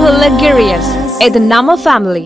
இது நம்ம ஃபேமிலி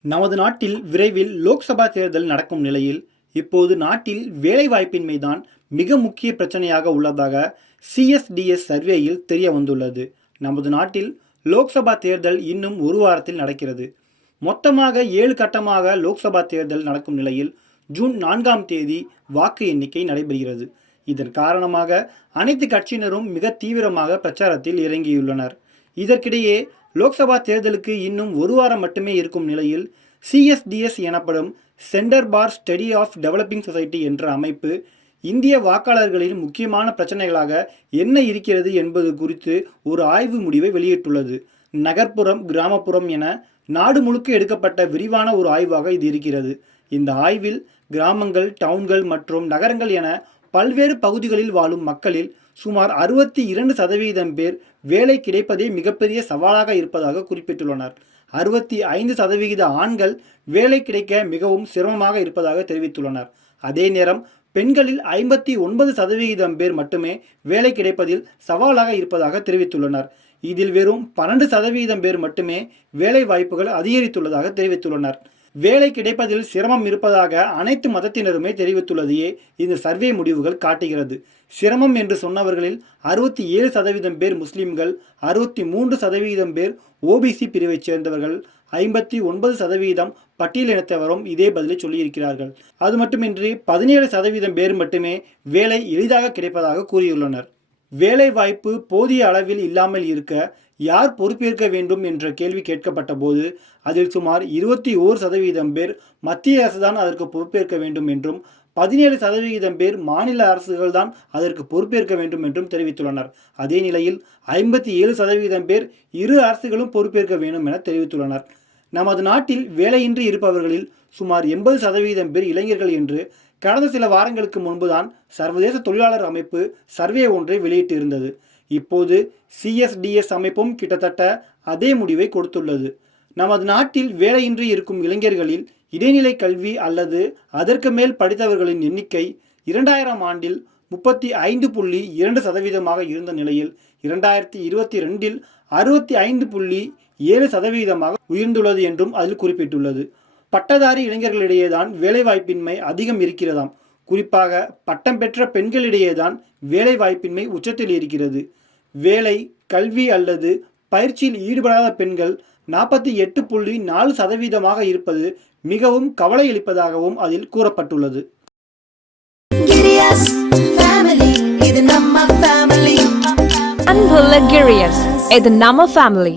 நமது நாட்டில் விரைவில் லோக்சபா தேர்தல் நடக்கும் நிலையில் இப்போது நாட்டில் வேலைவாய்ப்பின்மைதான் மிக முக்கிய பிரச்சனையாக உள்ளதாக சிஎஸ்டிஎஸ் சர்வேயில் தெரிய வந்துள்ளது. நமது நாட்டில் லோக்சபா தேர்தல் இன்னும் ஒரு வாரத்தில் நடக்கிறது. மொத்தமாக ஏழு கட்டமாக லோக்சபா தேர்தல் நடக்கும் நிலையில் ஜூன் நான்காம் தேதி வாக்கு எண்ணிக்கை நடைபெறுகிறது. இதன் காரணமாக அனைத்து கட்சியினரும் மிக தீவிரமாக பிரச்சாரத்தில் இறங்கியுள்ளனர். இதற்கிடையே லோக்சபா தேர்தலுக்கு இன்னும் ஒரு வாரம் மட்டுமே இருக்கும் நிலையில் சிஎஸ்டிஎஸ் எனப்படும் centre for study of developing society என்ற அமைப்பு இந்திய வாக்காளர்களின் முக்கியமான பிரச்சனைகளாக என்ன இருக்கிறது என்பது குறித்து ஒரு ஆய்வு முடிவை வெளியிட்டுள்ளது. நகர்ப்புறம் கிராமப்புறம் என நாடு முழுக்க எடுக்கப்பட்ட விரிவான ஒரு ஆய்வாக இது இருக்கிறது. இந்த ஆய்வில் கிராமங்கள் டவுன்கள் மற்றும் நகரங்கள் என பல்வேறு பகுதிகளில் வாழும் மக்களில் சுமார் அறுபத்தி இரண்டு சதவீதம் பேர் வேலை கிடைப்பதே மிகப்பெரிய சவாலாக இருப்பதாக குறிப்பிட்டுள்ளனர். அறுபத்தி ஐந்து சதவிகித ஆண்கள் வேலை கிடைக்க மிகவும் சிரமமாக இருப்பதாக தெரிவித்துள்ளனர். அதே நேரம் பெண்களில் ஐம்பத்தி ஒன்பது சதவிகிதம் பேர் மட்டுமே வேலை கிடைப்பதில் சவாலாக இருப்பதாக தெரிவித்துள்ளனர். இதில் வெறும் பன்னெண்டு சதவிகிதம் பேர் மட்டுமே வேலை வாய்ப்புகள் அதிகரித்துள்ளதாக தெரிவித்துள்ளனர். வேலை கிடைப்பதில் சிரமம் இருப்பதாக அனைத்து மதத்தினருமே தெரிவித்துள்ளதையே இந்த சர்வே முடிவுகள் காட்டுகிறது. சிரமம் என்று சொன்னவர்களில் அறுபத்தி ஏழு சதவீதம் பேர் முஸ்லிம்கள் அறுபத்தி மூன்று சதவீதம் பேர் ஓபிசி பிரிவைச் சேர்ந்தவர்கள் ஐம்பத்தி ஒன்பது சதவீதம் பட்டியலினத்தவரும் இதே பதிலை சொல்லியிருக்கிறார்கள். அது மட்டுமின்றி பதினேழு சதவீதம் பேர் மட்டுமே வேலை எளிதாக கிடைப்பதாக கூறியுள்ளனர். வேலை வாய்ப்பு போதிய அளவில் இல்லாமல் இருக்க யார் பொறுப்பேற்க வேண்டும் என்ற கேள்வி கேட்கப்பட்ட போது அதில் சுமார் இருபத்தி ஓர் சதவீதம் பேர் மத்திய அரசுதான் அதற்கு பொறுப்பேற்க வேண்டும் என்றும் பதினேழு சதவிகிதம் பேர் மாநில அரசுகள் தான் அதற்கு பொறுப்பேற்க வேண்டும் என்றும் தெரிவித்துள்ளனர். அதே நிலையில் ஐம்பத்தி ஏழு சதவீதம் பேர் இரு அரசுகளும் பொறுப்பேற்க வேண்டும் என தெரிவித்துள்ளனர். நமது நாட்டில் வேலையின்றி இருப்பவர்களில் சுமார் எண்பது சதவீதம் பேர் இளைஞர்கள் என்று கடந்த சில வாரங்களுக்கு முன்புதான் சர்வதேச தொழிலாளர் அமைப்பு சர்வே ஒன்றை வெளியிட்டிருந்தது. இப்போது சிஎஸ்டிஎஸ் அமைப்பும் கிட்டத்தட்ட அதே முடிவை கொடுத்துள்ளது. நமது நாட்டில் வேலையின்றி இருக்கும் இளைஞர்களில் இடைநிலை கல்வி அல்லது அதற்கு மேல் படித்தவர்களின் எண்ணிக்கை இரண்டாயிரம் ஆண்டில் முப்பத்தி ஐந்து புள்ளி இரண்டு சதவீதமாக இருந்த நிலையில் இரண்டாயிரத்தி இருபத்தி ரெண்டில் அறுபத்தி ஐந்து புள்ளி ஏழு சதவீதமாக உயர்ந்துள்ளது என்றும் அதில் குறிப்பிட்டுள்ளது. பட்டதாரி இளைஞர்களிடையேதான் வேலைவாய்ப்பின்மை அதிகம் இருக்கிறதாம். குறிப்பாக பட்டம் பெற்ற பெண்களிடையேதான் வேலைவாய்ப்பின்மை உச்சத்தில் இருக்கிறது. வேலை கல்வி அல்லது பயிற்சியில் ஈடுபடாத பெண்கள் நாற்பத்தி எட்டு புள்ளி நாலு சதவீதமாக இருப்பது மிகவும் கவலையளிப்பதாகவும் அதில் கூறப்பட்டுள்ளது. அன்புள்ள கிரியஸ் இது நம்ம ஃபேமிலி